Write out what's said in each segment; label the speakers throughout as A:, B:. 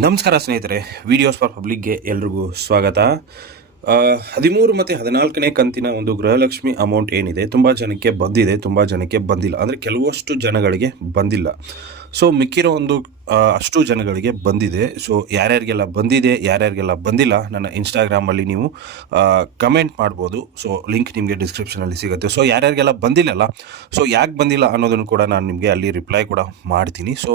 A: ನಮಸ್ಕಾರ ಸ್ನೇಹಿತರೆ videos for ಪಬ್ಲಿಕ್ಗೆ ಎಲ್ರಿಗೂ ಸ್ವಾಗತ. ಹದಿಮೂರು ಮತ್ತು ಹದಿನಾಲ್ಕನೇ ಕಂತಿನ ಒಂದು ಗೃಹಲಕ್ಷ್ಮಿ ಅಮೌಂಟ್ ಏನಿದೆ, ತುಂಬ ಜನಕ್ಕೆ ಬಂದಿದೆ, ತುಂಬ ಜನಕ್ಕೆ ಬಂದಿಲ್ಲ. ಅಂದರೆ ಕೆಲವಷ್ಟು ಜನಗಳಿಗೆ ಬಂದಿಲ್ಲ. ಸೊ ಮಿಕ್ಕಿರೋ ಒಂದು ಅಷ್ಟು ಜನಗಳಿಗೆ ಬಂದಿದೆ. ಸೊ ಯಾರ್ಯಾರಿಗೆಲ್ಲ ಬಂದಿದೆ, ಯಾರ್ಯಾರಿಗೆಲ್ಲ ಬಂದಿಲ್ಲ, ನನ್ನ ಇನ್ಸ್ಟಾಗ್ರಾಮಲ್ಲಿ ನೀವು ಕಮೆಂಟ್ ಮಾಡ್ಬೋದು. ಸೊ ಲಿಂಕ್ ನಿಮಗೆ ಡಿಸ್ಕ್ರಿಪ್ಷನಲ್ಲಿ ಸಿಗುತ್ತೆ. ಸೊ ಯಾರ್ಯಾರಿಗೆಲ್ಲ ಬಂದಿಲ್ಲಲ್ಲ ಸೊ ಯಾಕೆ ಬಂದಿಲ್ಲ ಅನ್ನೋದನ್ನು ಕೂಡ ನಾನು ನಿಮಗೆ ಅಲ್ಲಿ ರಿಪ್ಲೈ ಕೂಡ ಮಾಡ್ತೀನಿ. ಸೊ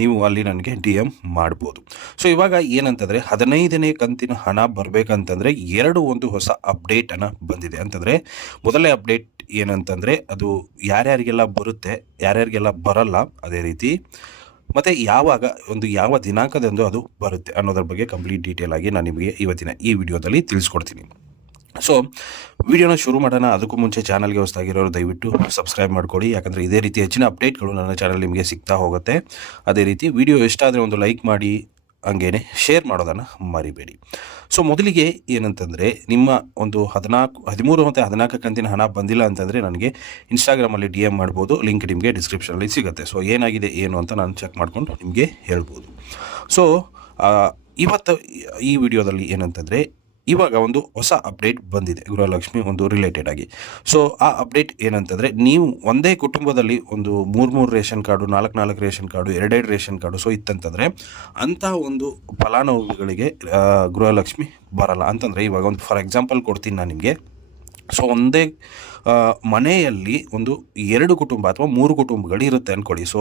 A: ನೀವು ಅಲ್ಲಿ ನನಗೆ ಡಿ ಎಂ ಮಾಡ್ಬೋದು. ಸೊ ಇವಾಗ ಏನಂತಂದರೆ ಹದಿನೈದನೇ ಕಂತಿನ ಹಣ ಬರಬೇಕಂತಂದರೆ ಎರಡು ಒಂದು ಹೊಸ ಅಪ್ಡೇಟನ್ನು ಬಂದಿದೆ. ಅಂತಂದರೆ ಮೊದಲನೇ ಅಪ್ಡೇಟ್ ಏನಂತಂದರೆ ಅದು ಯಾರ್ಯಾರಿಗೆಲ್ಲ ಬರುತ್ತೆ, ಯಾರ್ಯಾರಿಗೆಲ್ಲ ಬರಲ್ಲ, ಅದೇ ರೀತಿ ಮತ್ತು ಯಾವಾಗ, ಒಂದು ಯಾವ ದಿನಾಂಕದಂದು ಅದು ಬರುತ್ತೆ ಅನ್ನೋದ್ರ ಬಗ್ಗೆ ಕಂಪ್ಲೀಟ್ ಡೀಟೇಲ್ ಆಗಿ ನಾನು ನಿಮಗೆ ಇವತ್ತಿನ ಈ ವಿಡಿಯೋದಲ್ಲಿ ತಿಳಿಸ್ಕೊಡ್ತೀನಿ. ಸೊ ವಿಡಿಯೋನ ಶುರು ಮಾಡೋಣ. ಅದಕ್ಕೂ ಮುಂಚೆ ಚಾನಲ್ಗೆ ಹೊಸದಾಗಿರೋರು ದಯವಿಟ್ಟು ಸಬ್ಸ್ಕ್ರೈಬ್ ಮಾಡ್ಕೊಳ್ಳಿ. ಯಾಕಂದರೆ ಇದೇ ರೀತಿ ಹೆಚ್ಚಿನ ಅಪ್ಡೇಟ್ಗಳು ನನ್ನ ಚಾನಲ್ ನಿಮಗೆ ಸಿಗ್ತಾ ಹೋಗುತ್ತೆ. ಅದೇ ರೀತಿ ವಿಡಿಯೋ ಎಷ್ಟಾದರೆ ಒಂದು ಲೈಕ್ ಮಾಡಿ, ಹಂಗೇನೆ ಶೇರ್ ಮಾಡೋದನ್ನು ಮರಿಬೇಡಿ. ಸೊ ಮೊದಲಿಗೆ ಏನಂತಂದರೆ ನಿಮ್ಮ ಒಂದು ಹದಿನಾಲ್ಕು, ಹದಿಮೂರು ಮತ್ತು ಹದಿನಾಲ್ಕು ಕಂತಿನ ಹಣ ಬಂದಿಲ್ಲ ಅಂತಂದರೆ ನನಗೆ ಇನ್ಸ್ಟಾಗ್ರಾಮಲ್ಲಿ ಡಿ ಎಂ ಮಾಡ್ಬೋದು. ಲಿಂಕ್ ನಿಮಗೆ ಡಿಸ್ಕ್ರಿಪ್ಷನಲ್ಲಿ ಸಿಗುತ್ತೆ. ಸೊ ಏನಾಗಿದೆ, ಏನು ಅಂತ ನಾನು ಚೆಕ್ ಮಾಡಿಕೊಂಡು ನಿಮಗೆ ಹೇಳ್ಬೋದು. ಸೊ ಇವತ್ತು ಈ ವಿಡಿಯೋದಲ್ಲಿ ಏನಂತಂದರೆ ಇವಾಗ ಒಂದು ಹೊಸ ಅಪ್ಡೇಟ್ ಬಂದಿದೆ, ಗೃಹಲಕ್ಷ್ಮಿ ಒಂದು ರಿಲೇಟೆಡ್ ಆಗಿ. ಸೊ ಆ ಅಪ್ಡೇಟ್ ಏನಂತಂದರೆ, ನೀವು ಒಂದೇ ಕುಟುಂಬದಲ್ಲಿ ಒಂದು ಮೂರು ಮೂರು ರೇಷನ್ ಕಾರ್ಡು ನಾಲ್ಕು ನಾಲ್ಕು ರೇಷನ್ ಕಾರ್ಡು, ಎರಡೆರಡು ರೇಷನ್ ಕಾರ್ಡು ಸೊ ಇತ್ತಂತಂದರೆ, ಅಂಥ ಒಂದು ಫಲಾನುಭವಿಗಳಿಗೆ ಗೃಹಲಕ್ಷ್ಮಿ ಬರಲ್ಲ. ಅಂತಂದರೆ ಇವಾಗ ಒಂದು ಫಾರ್ ಎಕ್ಸಾಂಪಲ್ ಕೊಡ್ತೀನಿ ನಾನು ನಿಮಗೆ. ಸೊ ಒಂದೇ ಮನೆಯಲ್ಲಿ ಒಂದು ಎರಡು ಕುಟುಂಬ ಅಥವಾ ಮೂರು ಕುಟುಂಬಗಳು ಇರುತ್ತೆ ಅಂದ್ಕೊಳ್ಳಿ ಸೊ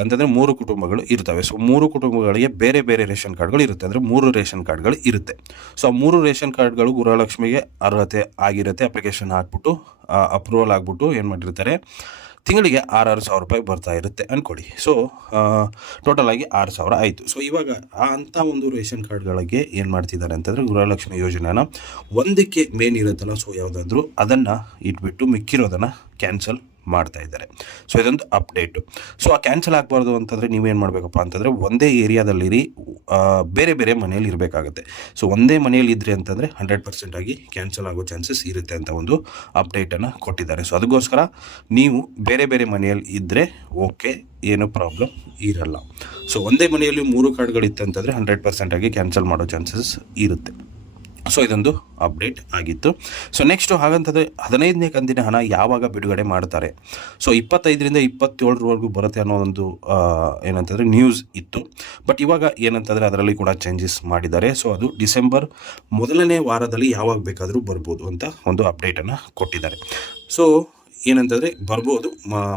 A: ಅಂತಂದರೆ ಮೂರು ಕುಟುಂಬಗಳು ಇರ್ತವೆ. ಸೊ ಮೂರು ಕುಟುಂಬಗಳಿಗೆ ಬೇರೆ ಬೇರೆ ರೇಷನ್ ಕಾರ್ಡ್ಗಳು ಇರುತ್ತೆ. ಅಂದರೆ ಮೂರು ರೇಷನ್ ಕಾರ್ಡ್ಗಳು ಇರುತ್ತೆ. ಸೊ ಆ ಮೂರು ರೇಷನ್ ಕಾರ್ಡ್ಗಳು ಗೃಹಲಕ್ಷ್ಮಿಗೆ ಅರ್ಹತೆ ಆಗಿರುತ್ತೆ. ಅಪ್ಲಿಕೇಶನ್ ಹಾಕ್ಬಿಟ್ಟು ಅಪ್ರೂವಲ್ ಆಗಿಬಿಟ್ಟು ಏನು ಮಾಡಿರ್ತಾರೆ? ತಿಂಗಳಿಗೆ ಆರಾರು ಸಾವಿರ ರೂಪಾಯಿ ಬರ್ತಾ ಇರುತ್ತೆ ಅಂದ್ಕೊಳ್ಳಿ ಸೊ ಟೋಟಲ್ ಆಗಿ ಆರು ಸಾವಿರ ಆಯಿತು. ಸೊ ಇವಾಗ ಅಂಥ ಒಂದು ರೇಷನ್ ಕಾರ್ಡ್ಗಳಿಗೆ ಏನು ಮಾಡ್ತಿದ್ದಾರೆ ಅಂತಂದರೆ ಗೃಹಲಕ್ಷ್ಮಿ ಯೋಜನೆನ ಒಂದಕ್ಕೆ ಮೇನ್ ಇರುತ್ತಲ್ಲ ಸೊ ಯಾವುದಾದ್ರೂ ಅದನ್ನು ಇಟ್ಬಿಟ್ಟು ಮಿಕ್ಕಿರೋದನ್ನು ಕ್ಯಾನ್ಸಲ್ ಮಾಡ್ತಾ ಇದ್ದಾರೆ. ಸೊ ಇದೊಂದು ಅಪ್ಡೇಟು ಸೊ ಆ ಕ್ಯಾನ್ಸಲ್ ಆಗಬಾರ್ದು ಅಂತಂದರೆ ನೀವೇನು ಮಾಡಬೇಕಪ್ಪ ಅಂತಂದರೆ ಒಂದೇ ಏರಿಯಾದಲ್ಲಿರಿ ಬೇರೆ ಬೇರೆ ಮನೆಯಲ್ಲಿ ಇರಬೇಕಾಗುತ್ತೆ. ಸೊ ಒಂದೇ ಮನೆಯಲ್ಲಿ ಇದ್ರಿ ಅಂತಂದರೆ ಹಂಡ್ರೆಡ್ ಪರ್ಸೆಂಟಾಗಿ ಕ್ಯಾನ್ಸಲ್ ಆಗೋ ಚಾನ್ಸಸ್ ಇರುತ್ತೆ ಅಂತ ಒಂದು ಅಪ್ಡೇಟನ್ನು ಕೊಟ್ಟಿದ್ದಾರೆ. ಸೊ ಅದಕ್ಕೋಸ್ಕರ ನೀವು ಬೇರೆ ಬೇರೆ ಮನೆಯಲ್ಲಿ ಇದ್ದರೆ ಓಕೆ ಏನು ಪ್ರಾಬ್ಲಮ್ ಇರಲ್ಲ. ಸೊ ಒಂದೇ ಮನೆಯಲ್ಲಿ ಮೂರು ಕಾರ್ಡ್ಗಳಿತ್ತಂತಂದರೆ ಹಂಡ್ರೆಡ್ ಪರ್ಸೆಂಟಾಗಿ ಕ್ಯಾನ್ಸಲ್ ಮಾಡೋ ಚಾನ್ಸಸ್ ಇರುತ್ತೆ. ಸೊ ಇದೊಂದು ಅಪ್ಡೇಟ್ ಆಗಿತ್ತು. ಸೊ ನೆಕ್ಸ್ಟು ಹಾಗಂತದ್ದು ಹದಿನೈದನೇ ಕಂತಿನ ಹಣ ಯಾವಾಗ ಬಿಡುಗಡೆ ಮಾಡ್ತಾರೆ ಸೊ ಇಪ್ಪತ್ತೈದರಿಂದ ಇಪ್ಪತ್ತೇಳರವರೆಗೂ ಬರುತ್ತೆ ಅನ್ನೋ ಒಂದು ಏನಂತಂದರೆ ನ್ಯೂಸ್ ಇತ್ತು. ಬಟ್ ಇವಾಗ ಏನಂತಂದರೆ ಅದರಲ್ಲಿ ಕೂಡ ಚೇಂಜಸ್ ಮಾಡಿದ್ದಾರೆ. ಸೊ ಅದು ಡಿಸೆಂಬರ್ ಮೊದಲನೇ ವಾರದಲ್ಲಿ ಯಾವಾಗ ಬೇಕಾದರೂ ಬರ್ಬೋದು ಅಂತ ಒಂದು ಅಪ್ಡೇಟನ್ನು ಕೊಟ್ಟಿದ್ದಾರೆ. ಸೊ ಏನಂತಂದರೆ ಬರ್ಬೋದು.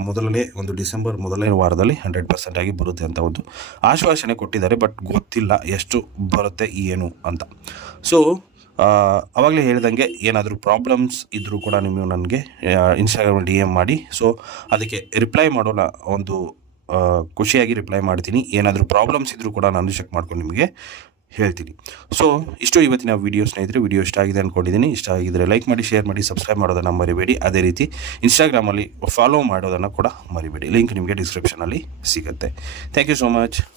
A: ಮೊದಲನೇ ಒಂದು ಡಿಸೆಂಬರ್ ಮೊದಲನೇ ವಾರದಲ್ಲಿ ಹಂಡ್ರೆಡ್ ಪರ್ಸೆಂಟ್ ಆಗಿ ಬರುತ್ತೆ ಅಂತ ಒಂದು ಆಶ್ವಾಸನೆ ಕೊಟ್ಟಿದ್ದಾರೆ. ಬಟ್ ಗೊತ್ತಿಲ್ಲ ಎಷ್ಟು ಬರುತ್ತೆ, ಏನು ಅಂತ. ಸೊ ಅವಾಗಲೇ ಹೇಳಿದಂಗೆ ಏನಾದರೂ ಪ್ರಾಬ್ಲಮ್ಸ್ ಇದ್ದರೂ ಕೂಡ ನೀವು ನನಗೆ ಇನ್ಸ್ಟಾಗ್ರಾಮಲ್ಲಿ ಡಿ ಎಂ ಮಾಡಿ. ಸೊ ಅದಕ್ಕೆ ರಿಪ್ಲೈ ಮಾಡೋಣ ಒಂದು ಖುಷಿಯಾಗಿ ರಿಪ್ಲೈ ಮಾಡ್ತೀನಿ. ಏನಾದರೂ ಪ್ರಾಬ್ಲಮ್ಸ್ ಇದ್ದರೂ ಕೂಡ ನಾನು ಚೆಕ್ ಮಾಡ್ಕೊಂಡು ನಿಮಗೆ ಹೇಳ್ತೀನಿ. ಸೊ ಇಷ್ಟು ಇವತ್ತಿನ ವಿಡಿಯೋ ಸ್ನೇಹಿತರೆ. ವಿಡಿಯೋ ಇಷ್ಟ ಆಗಿದೆ ಅಂದ್ಕೊಂಡಿದ್ದೀನಿ ಇಷ್ಟ ಆಗಿದ್ದರೆ ಲೈಕ್ ಮಾಡಿ ಶೇರ್ ಮಾಡಿ ಸಬ್ಸ್ಕ್ರೈಬ್ ಮಾಡೋದನ್ನು ಮರಿಬೇಡಿ. ಅದೇ ರೀತಿ ಇನ್ಸ್ಟಾಗ್ರಾಮಲ್ಲಿ ಫಾಲೋ ಮಾಡೋದನ್ನು ಕೂಡ ಮರಿಬೇಡಿ. ಲಿಂಕ್ ನಿಮಗೆ ಡಿಸ್ಕ್ರಿಪ್ಷನಲ್ಲಿ ಸಿಗುತ್ತೆ. Thank you so much